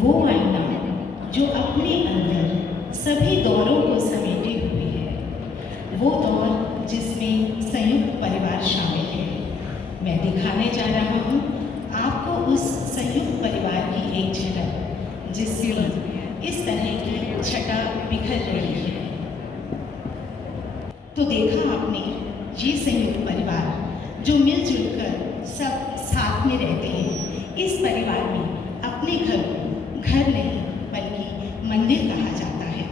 वो आईना जो अपने अंदर सभी दौरों को समेटे हुए है, वो दौर जिसमें संयुक्त परिवार शामिल है। मैं दिखाने जा रहा हूँ आपको उस संयुक्त परिवार की एक झलक, जिसमें इस तरह की छटा बिखर रही है। तो देखा आपने ये संयुक्त परिवार जो मिलजुल कर सब साथ में रहते हैं। इस परिवार में अपने घर को घर नहीं बल्कि मंदिर कहा जाता है।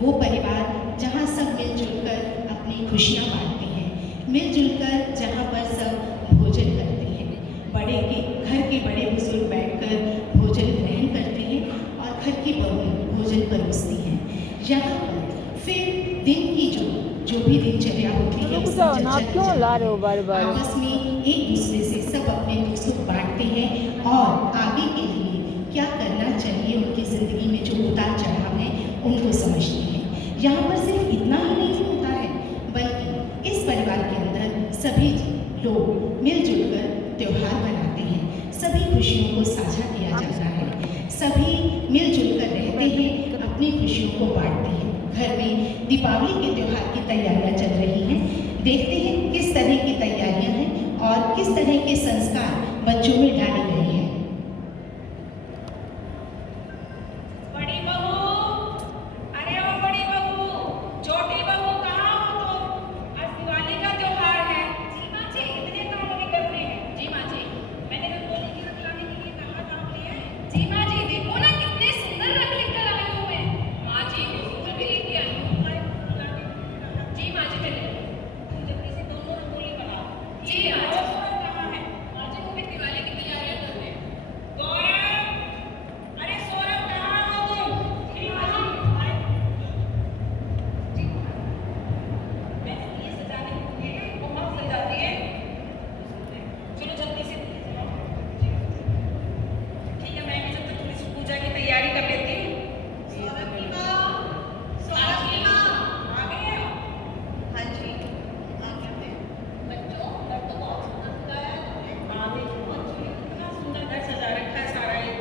वो परिवार जहाँ सब मिलजुल कर अपनी खुशियाँ बांटते हैं, मिलजुल कर जहाँ पर सब भोजन करते हैं, बड़े के घर के बड़े बुजुर्ग बैठकर भोजन ग्रहण करते हैं और घर की बहू भोजन परोसती हैं। यहाँ पर फिर दिन की जो भी दिनचर्या होती है आपस में एक दूसरे से सब अपने दुख सुख बांटते हैं और आगे के लिए क्या करना चाहिए उनकी ज़िंदगी में जो उतार चढ़ाव है उनको समझते हैं। यहाँ पर सिर्फ इतना ही नहीं होता है, बल्कि इस परिवार के अंदर सभी लोग मिलजुल कर त्यौहार मनाते हैं, सभी खुशियों को साझा किया जाता है, सभी मिलजुल कर रहते हैं, अपनी खुशियों को बांटते हैं। घर में दीपावली के त्यौहार की तैयारियां चल रही हैं। देखते हैं किस तरह की तैयारियां हैं और किस तरह के संस्कार बच्चों में डाले गए हैं। बड़ी बहू, अरे ओ बड़ी बहू, छोटी बहू कहाँ हो तुम? आज दिवाली का त्योहार है। जी माँ जी, इतने काम नहीं करने हैं। जी माँ जी, मैंने रंगोली की रंग लाने के लिए कहाँ काम लिया है? जी माँ जी, देखो ना कितने सुंदर रंग लेकर आए हुए हैं। माँ जी, मैं भी लेके आई हूँ। जी माँ जी, चलिए जल्दी से दोनों रंगोली बनाओ। जी माँ जी, कहाँ है? माँ जी, वो भी दिवाली की तैयारियां कर रहे हैं। गौरव, अरे सौरभ कहाँ हो तुम? जी माँ जी, जी मैंने ये सजाने को दिए हैं, वो मत सजाती है। चलो जल्दी से ठीक है, मैं भी जब तक थोड़ी सी पूजा की तैयारी कर लेती हूँ। सौरभ की माँ, सौरभ की माँ आ गए हैं? हाँ जी, आ गए हैं। बच्चों, घर तो बहुत सुंदर सजाया है तुमने। हाँ देखो बच्चों, कितना सुंदर घर सजा रखा है सारा ये।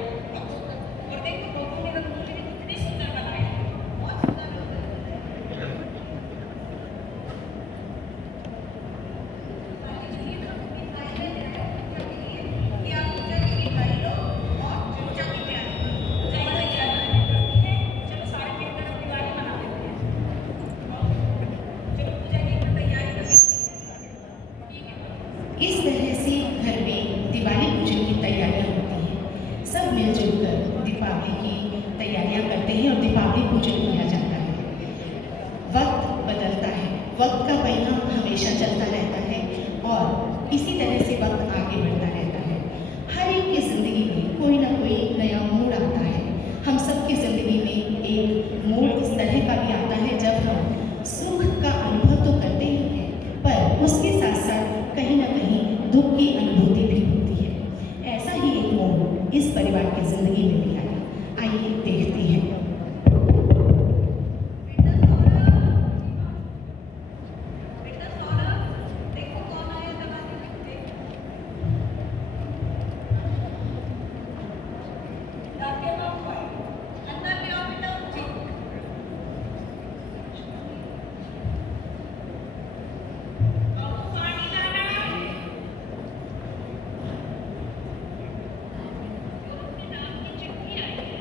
और देखो बहू ने रंगोली भी कितनी सुंदर बनाई है, बहुत सुंदर लग रहा है। कि आप पूजा की मिठाई लो और पूजा की तैयारी करो। पूजा की तैयारी करती है, चलो सारे मिलकर हम दिवाली मना लेते हैं। चलो पूजा की तैयारी कर लेते हैं। ठीक है। इस तरह से घर में दिवाली पूजन की तैयारियां होती हैं। सब मिलजुल कर दीपावली की तैयारियां करते हैं और दीपावली पूजन किया जाता है। वक्त बदलता है, वक्त का पहिया हमेशा चलता रहता है और इसी तरह से वक्त आगे बढ़ता रहता है। हर एक की ज़िंदगी में कोई ना कोई नया मोड़ आता है। हम सब की ज़िंदगी में एक मोड़ इस तरह का भी आता है जब हम सुख का अनुभव तो करते ही हैं, पर उसके साथ साथ कहीं ना कहीं दुख की अनुभूति भी होती है। ऐसा ही एक मोड़ इस परिवार की ज़िंदगी में भी आया। आइए देखते हैं। बेटा सौरभ, देखो कौन आया दरवाजे पे। दादी बाबू आए, अंदर ले आओ बेटा। जी बाबू पानी लाना है। अपने नाम की चिट्ठी आई है।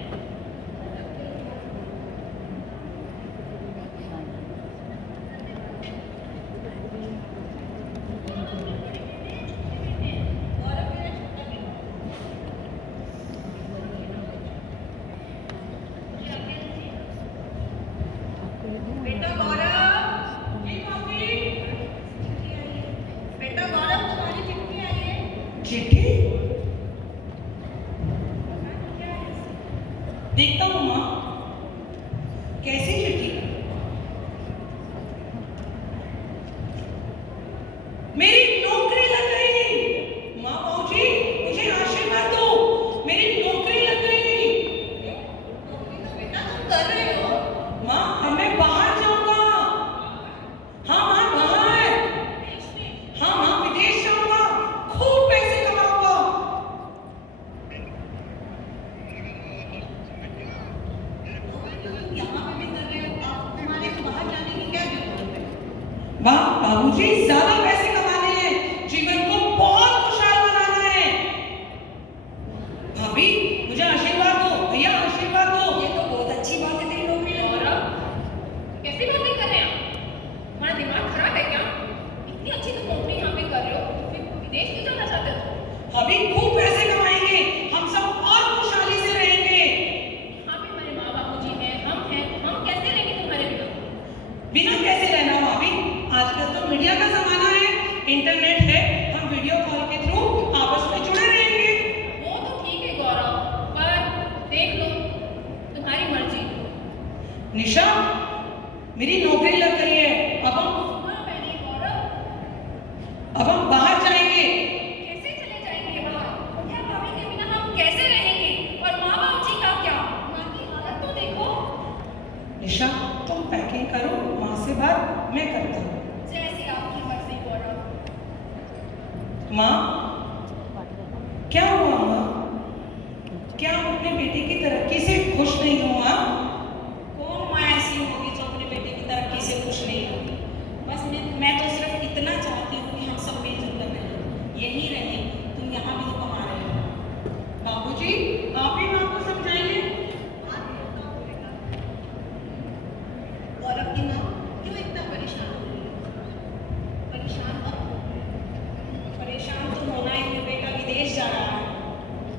गौरव मेरा छोटा बेटा गौरव, ये मम्मी चिट्ठी आई है। बेटा गौरव, तुम्हारी चिट्ठी आई है। चिट्ठी क्या है इसमें? देखता हूँ माँ, कैसी चिट्ठी? मेरी नौकरी लग गई। माँ बाबूजी, मुझे आशीर्वाद दो, मेरी नौकरी लग गई। नौकरी तो बेटा तुम कर रहे हो। माँ, अब मैं बाहर जाऊंगा। हाँ माँ, बाहर। देश में हाँ माँ, विदेश जाऊंगा, खूब पैसे कमाऊंगा। बाबूजी ज्यादा पैसे कमाने हैं, जीवन को बहुत खुशहाल बनाना है। भाभी मुझे आशीर्वाद दो, भैया आशीर्वाद दो। ये तो बहुत अच्छी बात है तेरी नौकरी लगी। और कैसी बातें कर रहे हैं आप? हमारा दिमाग खराब है क्या? इतनी अच्छी तो नौकरी यहाँ पे कर रहे हो, तो फिर विदेश क्यों जाना चाहते हो? भाभी खूब पैसे कमाएंगे, हम सब और खुशहाली से रहेंगे। यहाँ पे हमारे माँ बापू जी हैं, हम कैसे रहेंगे तुम्हारे बिना? बिना कैसे रहना भाभी, आजकल तो मीडिया का जमाना है, इंटरनेट है, हम वीडियो कॉल के थ्रू आपस में जुड़े रहेंगे। वो तो ठीक है गौरव, पर देख लो, तुम्हारी मर्जी। निशा मेरी नौकरी लग गई है, अब मैंने गौरव हम बाहर जाएंगे। कैसे चले जाएंगे बाहर? क्या भाभी के बिना हम कैसे रहेंगे? और माँ बाप जी का क्या? माँ की हालत तो देखो। निशा तुम पैकिंग करो, माँ से बात मैं करता हूँ। जैसी आपकी मर्जी गौरव। माँ क्या हुआ माँ? क्या आप अपने बेटे की तरक्की से खुश नहीं हो माँ? कौन माँ ऐसी होगी जो अपने बेटे की तरक्की से खुश नहीं होगी? बस मैं तो सिर्फ इतना चाहती हूँ कि हम सब मिलजुल कर रहें, यही रहें। तुम यहाँ भी तो कमा रहे हो। बाबूजी आप ही माँ को समझाइए। गौरव की माँ क्यों इतना परेशान हो रही है? परेशान मत हो। परेशान तो होना ही है, बेटा विदेश जा रहा है।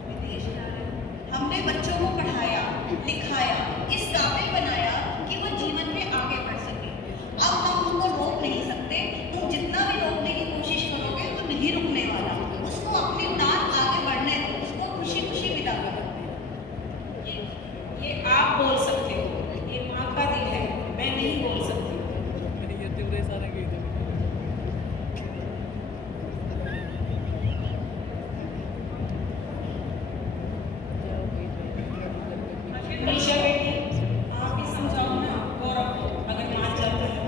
विदेश जा रहा है? हमने बच्चों को पढ़ाया, लिखाया, इस काबिल बनाया कि वो जीवन में आगे बढ़ सके। अब हम उनको रोक नहीं सकते। तुम जितना भी रोकने की कोशिश करोगे वो नहीं रुकने वाला। उसको अपनी उड़ान आगे बढ़ने दो, उसको खुशी खुशी विदा करो। ये आप बोल सकते हो, ये माँ का दिल है, मैं नहीं बोल सकती। निशा बेटी आप ही समझाओ ना गौरव को, अगर मान जाता है।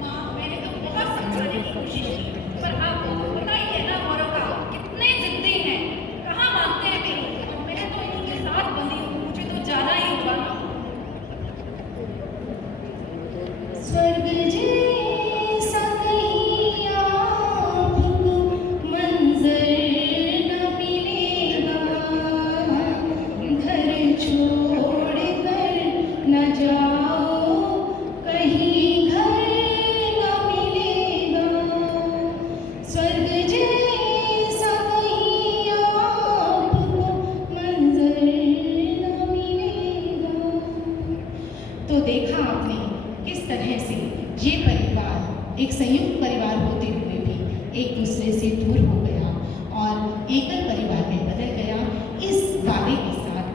माँ मैंने तो बहुत समझाने की कोशिश की, पर आपको पता ही है ना गौरव का कितने जिद्दी हैं, कहाँ मानते हैं मेरी। और मैं तो इनके साथ बंधी हूँ, मुझे तो जाना ही होगा। स्वर्ग जैसा कहीं आपको मंजर न मिलेगा, घर छोड़ कर न जाओ, कहीं घर न मिलेगा। स्वर्ग जैसा कहीं आपको मंजर न मिलेगा। तो देखा आपने किस तरह से ये परिवार एक संयुक्त परिवार होते हुए भी एक दूसरे से दूर हो गया और एकल परिवार में बदल गया, इस वादे के साथ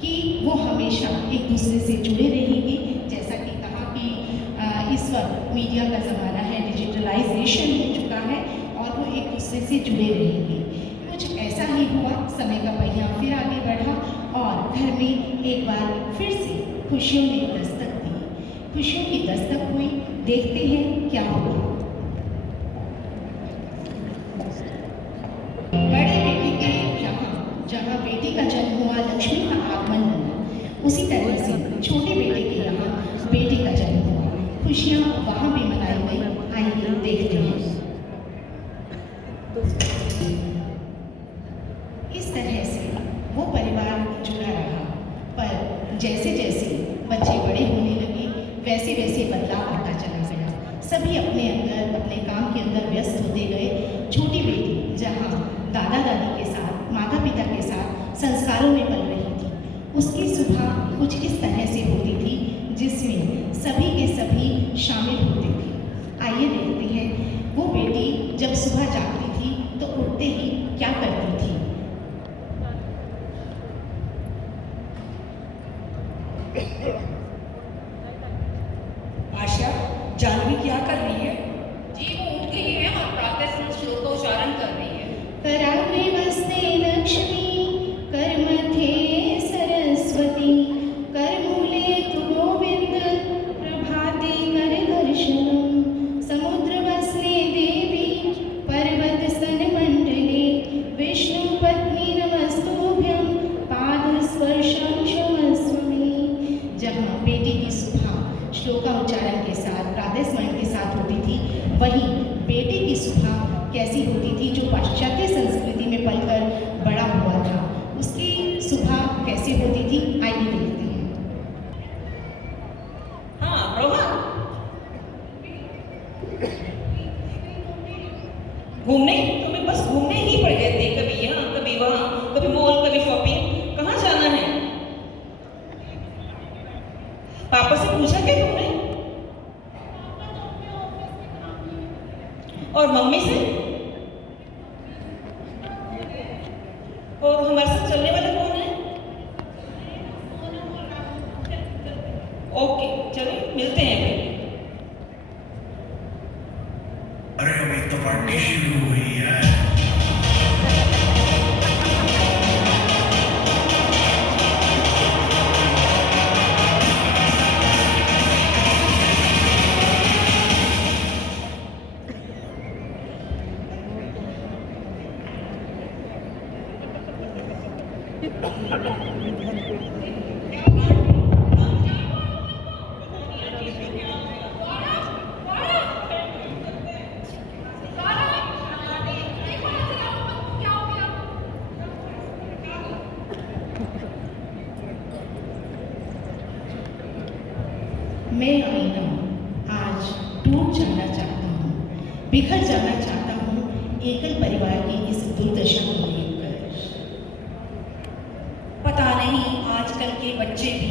कि वो हमेशा एक दूसरे से जुड़े रहेंगे। जैसा कि कहा कि इस वक्त मीडिया का ज़माना है, डिजिटलाइजेशन हो चुका है और वो एक दूसरे से जुड़े रहेंगे। कुछ ऐसा ही हुआ, समय का पहिया फिर आगे बढ़ा और घर में एक बार फिर से खुशियों ने दस्तक दी। खुशियों की दस्तक हुई, देखते हैं क्या हुआ। बड़े बेटे के यहाँ जहाँ बेटी का जन्म हुआ, लक्ष्मी का आगमन हुआ, उसी तरह से छोटे बेटे के यहाँ बेटी का जन्म हुआ। खुशियाँ वहाँ भी मनाई गई। आइए देखते हैं। इस तरह से वो परिवार जुड़ा रहा, पर जैसे जैसे बच्चे बड़े होने लगे वैसे वैसे बदलाव आता चला गया। सभी अपने अंदर अपने काम के अंदर व्यस्त होते गए। छोटी बेटी जहाँ दादा दादी के साथ, माता पिता के साथ संस्कारों में पल रही थी, उसकी सुबह कुछ इस तरह से होती थी जिसमें सभी के सभी शामिल होते थे। आइए देखते हैं वो बेटी जब सुबह जागती थी तो उठते ही क्या करती थी। आशा जानवी क्या कर रही है? जी वो उठ गई है और प्रातः श्लोक का उच्चारण कर रही है। कराग्रे वस्ते लक्ष्मी, करमध्ये सरस्वती, करमूले तु गोविंद, प्रभाते कर दर्शनम, समुद्रवस्ने देवी, पर्वतस्तन मंडले, विष्णु पत्नी नमस्तुभ्यं, पादस्पर्शं क्षमस्व मे। जहाँ कैसे होती थी, आइए देखते हैं। हाँ रोहन, घूमने? तुम्हें बस घूमने ही पड़ गए थे, कभी यहाँ कभी वहाँ, कभी मॉल कभी शॉपिंग। कहाँ जाना है? पापा से पूछा क्या तुमने? और मम्मी से? और हमारे साथ चलने वाला कौन है? ओके चलो मिलते हैं फिर। अरे अभी तो पार्टी शुरू हुई है। मैं आईना आज टूट जाना चाहता हूँ, बिखर जाना चाहता हूँ एकल परिवार की इस दुर्दशा को देखकर। पता नहीं आजकल के बच्चे भी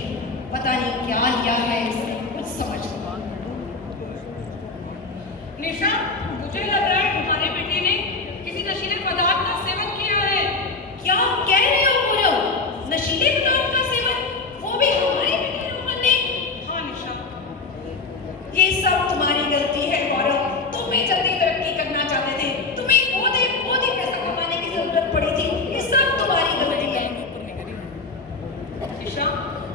पता नहीं क्या लिया है, इससे कुछ समझ नहीं। निशा, मुझे लग रहा है तुम्हारे बेटे ने किसी नशीले पदार्थ का सेवन किया है। क्या कह रहे हो पूरब? नशीले पदार्थ का सेवन, वो भी हमारे बेटे रोहन ने? हाँ निशा, ये सब तुम्हारी गलती है गौरव। तुम भी जल्दी तरक्की करना चाहते थे, तुम्हें बहुत ही पैसा कमाने की जरूरत पड़ी थी। ये सब तुम्हारी गलती है। निशा,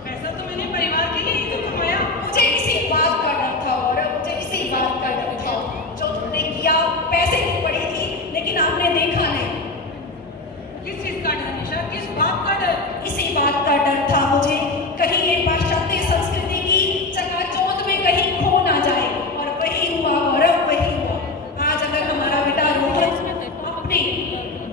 पैसा तो मैंने परिवार के लिए ही तो कमाया। मुझे इसी बात का डर था गौरव, मुझे इसी बात का डर था। जो तुमने किया, पैसे की पड़ी थी, लेकिन आपने देखा नहीं। किस चीज का डर निशा, किस बात का डर? इसी बात का डर था मुझे, कहीं ये पाश्चात्य संस्कृति की चकाचौंध में कहीं खो ना जाए। और वही हुआ गौरव, वही हुआ। आज अगर हमारा बेटा रोहन अपने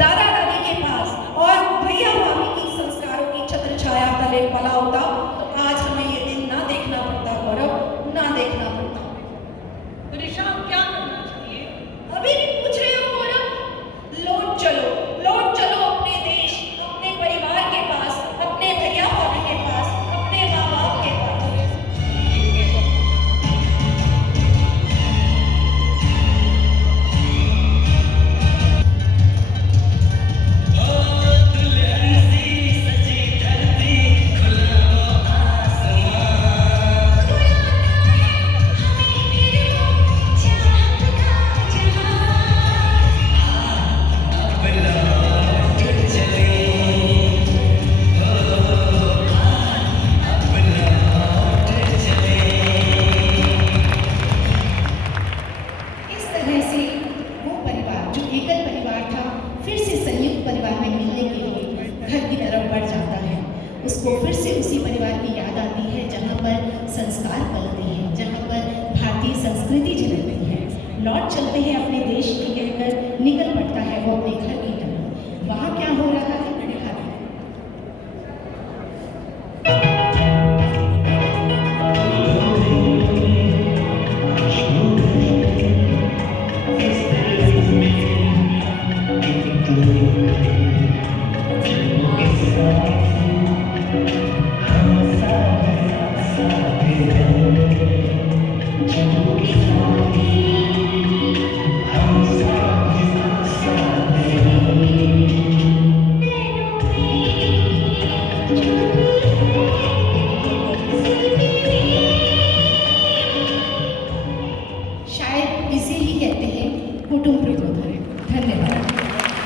दादा दादी के पास और भैया भाभी की संस्कारों की छत्र छाया तले पला होता, तो आज हमें ये दिन ना देखना पड़ता गौरव, ना देखना पड़ता। तो निशा, अब क्या करना चाहिए? अभी भी पूछ रहे हो गौरव? लौट चलो अपने देश, अपने परिवार के पास, अपने भैया भाभी के पास, अपने माँ बाप के पास। इस तरह से वो परिवार जो एकल परिवार था, फिर से संयुक्त परिवार में मिलने के लिए घर की तरफ बढ़ जाता है। उसको फिर से उसी परिवार की याद आती है जहाँ पर संस्कार पलते हैं, जहाँ पर भारतीय संस्कृति झलकती है। लौट चलते हैं अपने देश की कहकर निकल पड़ता है वो अपने घर की तरफ। वहाँ क्या हो रहा है दिखाते हैं। हम साथ साथ हैं।